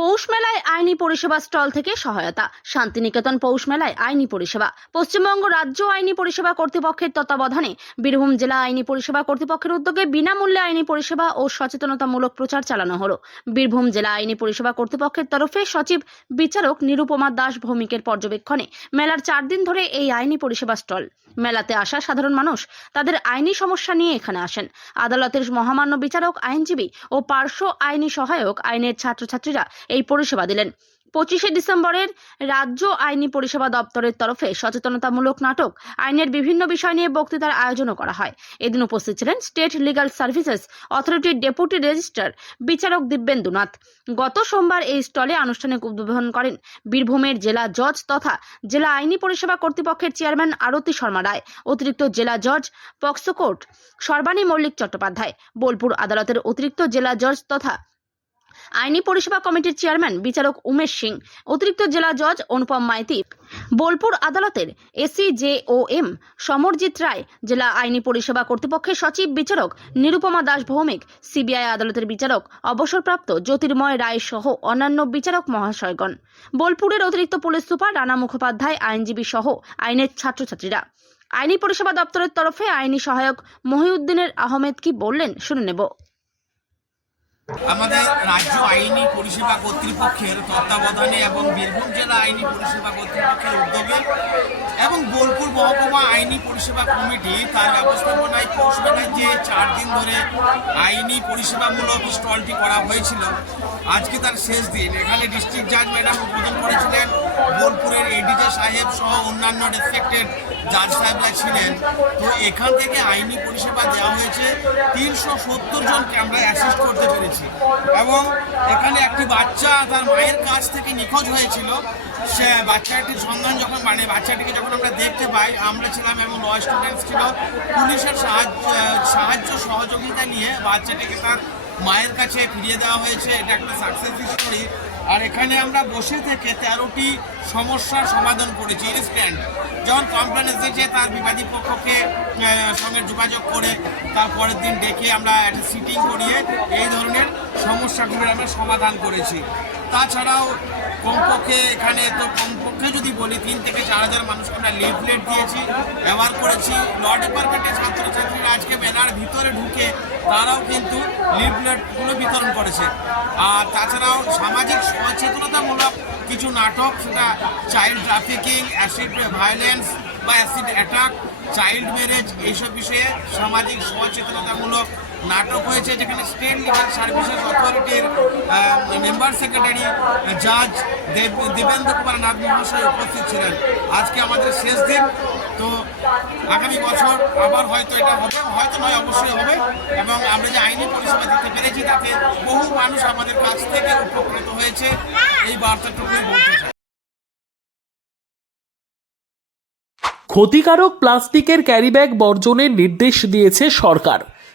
পৌষ মেলায় আইনি পরিষেবা স্টল থেকে সহায়তা। শান্তিনিকেতন পৌষ মেলায় আইনি পরিষেবা। পশ্চিমবঙ্গ রাজ্য আইনি পরিষেবা কর্তৃপক্ষের তত্ত্বাবধানে বীরভূম জেলা আইনি পরিষেবা কর্তৃপক্ষের উদ্যোগে বিনামূল্যে আইনি পরিষেবা ও সচেতনতামূলক প্রচার চালানো হলো। বীরভূম জেলা আইনি পরিষেবা কর্তৃপক্ষের তরফে সচিব বিচারক নিরুপমা দাস ভৌমিকের পর্যবেক্ষণে মেলার চার দিন ধরে এই আইনি পরিষেবা স্টল। মেলাতে আসা সাধারণ মানুষ তাদের আইনি সমস্যা নিয়ে এখানে আসেন। আদালতের মহামান্য বিচারক, আইনজীবী ও পার্শ্ব আইনি সহায়ক, আইনের ছাত্রছাত্রীরা এই পরিষেবা দিলেন। পঁচিশে ডিসেম্বরের রাজ্য আইনি পরিষেবা দপ্তরের তরফে সচেতনতামূলক নাটক, আইনের বিভিন্ন বিষয় নিয়ে বক্তৃতার আয়োজনও করা হয়। এদিন উপস্থিত ছিলেন স্টেট লিগাল সার্ভিসেস অথরিটির ডেপুটি রেজিস্ট্রার বিচারক দিব্যেন্দুনাথ গত সোমবার এই স্টলে আনুষ্ঠানিক উদ্বোধন করেন বীরভূমের জেলা জজ তথা জেলা আইনি পরিষেবা কর্তৃপক্ষের চেয়ারম্যান আরতি শর্মা রায়, অতিরিক্ত জেলা জজ পক্সো কোর্ট সর্বাণী মল্লিক চট্টোপাধ্যায়, বোলপুর আদালতের অতিরিক্ত জেলা জজ তথা আইনি পরিষেবা কমিটির চেয়ারম্যান বিচারক উমেশ সিং, অতিরিক্ত জেলা জজ অনুপম মাইতি, বোলপুর আদালতের এসি জে ও এম সমরজিৎ রায়, জেলা আইনি পরিষেবা কর্তৃপক্ষের সচিব বিচারক নিরুপমা দাস ভৌমিক, সিবিআই আদালতের বিচারক অবসরপ্রাপ্ত জ্যোতির্ময় রায় সহ অন্যান্য বিচারক মহাশয়গণ। বোলপুরের অতিরিক্ত পুলিশ সুপার রানা মুখোপাধ্যায়, আইনজীবী সহ আইনের ছাত্রছাত্রীরা। আইনি পরিষেবা দপ্তরের তরফে আইনি সহায়ক মহিউদ্দিনের আহমেদ কি বললেন শুনে নেব। আমাদের রাজ্য আইনি পরিষেবা কর্তৃপক্ষের তত্ত্বাবধানে এবং বীরভূম জেলা আইনি পরিষেবা কর্তৃপক্ষের উদ্যোগে এবং বোলপুর মহকুমা আইনি পরিষেবা কমিটি তার ব্যবস্থাপনায় পৌষ যে চার দিন ধরে আইনি পরিষেবামূলক স্টলটি করা হয়েছিল, আজকে তার শেষ দিন। এখানে ডিস্ট্রিক্ট জাজ ম্যাডাম উদ্বোধন করেছিলেন, বোলপুরের এডিজে সাহেব সহ অন্যান্য রেসপেক্টেড জাজ সাহেবরা ছিলেন। তো এখান থেকে আইনি পরিষেবা দেওয়া হয়েছে। তিনশো সত্তর জনকে আমরা অ্যাসিস্ট করতে পেরেছি। এবং এখানে একটি বাচ্চা তার মায়ের কাছ থেকে নিখোঁজ হয়েছিল। সে বাচ্চাটির সন্ধান যখন মানে বাচ্চাটিকে যখন আমরা দেখতে পাই, আমরা ছিলাম এবং ল স্টুডেন্টস ছিল, পুলিশের সাহায্য সাহায্য সহযোগিতা নিয়ে বাচ্চাটিকে তার মায়ের কাছে ফিরিয়ে দেওয়া হয়েছে, এটা একটা সাকসেস স্টোরি আর এখানে আমরা বসে থেকে তেরোটি সমস্যার সমাধান করেছি ইনস্ট্যান্ট যখন কমপ্লেন এসেছে, তার বিবাদী পক্ষকে সঙ্গে যোগাযোগ করে তারপরের দিন ডেকে আমরা একটা সিটিং করিয়ে এই ধরনের সমস্যাগুলির আমরা সমাধান করেছি। তাছাড়াও কমপক্ষে এখানে তো কমপক্ষে যদি বলি, তিন থেকে চার হাজার মানুষকে আমরা লিফলেট দিয়েছি, ব্যবহার করেছি। ল ডিপার্টমেন্টের ছাত্রছাত্রীরা মেলার ভিতরে ঢুকে তারাও কিন্তু লিফলেটগুলো বিতরণ করেছে। আর তাছাড়াও সামাজিক সচেতনতামূলক কিছু নাটক, সেটা চাইল্ড ট্রাফিকিং অ্যাসিড ভায়োলেন্স বা অ্যাসিড অ্যাটাক চাইল্ড ম্যারেজ এইসব বিষয়ে সামাজিক সচেতনতামূলক নাটক হয়েছে, যেখানে স্টেট লিগাল সার্ভিসেস অথরিটির মেম্বার সেক্রেটারি, জাজ দেব, দেবেন্দ্র কুমার নাথ মহাশয় উপস্থিত ছিলেন। আজকে আমাদের শেষ দিন, তো আগামী বছর আবার হয়তো এটা হবে, হয়তো নয়, অবশ্যই হবে, এবং আমরা যে আইনি পরিষেবা দিতে পেরেছি, তাতে বহু মানুষ আমাদের কাছ থেকে উপকৃত হয়েছে। এই বার্তাটুকুই বলতে চাই। ক্ষতিকারক প্লাস্টিকের ক্যারিব্যাগ বর্জনের নির্দেশ দিয়েছে সরকার।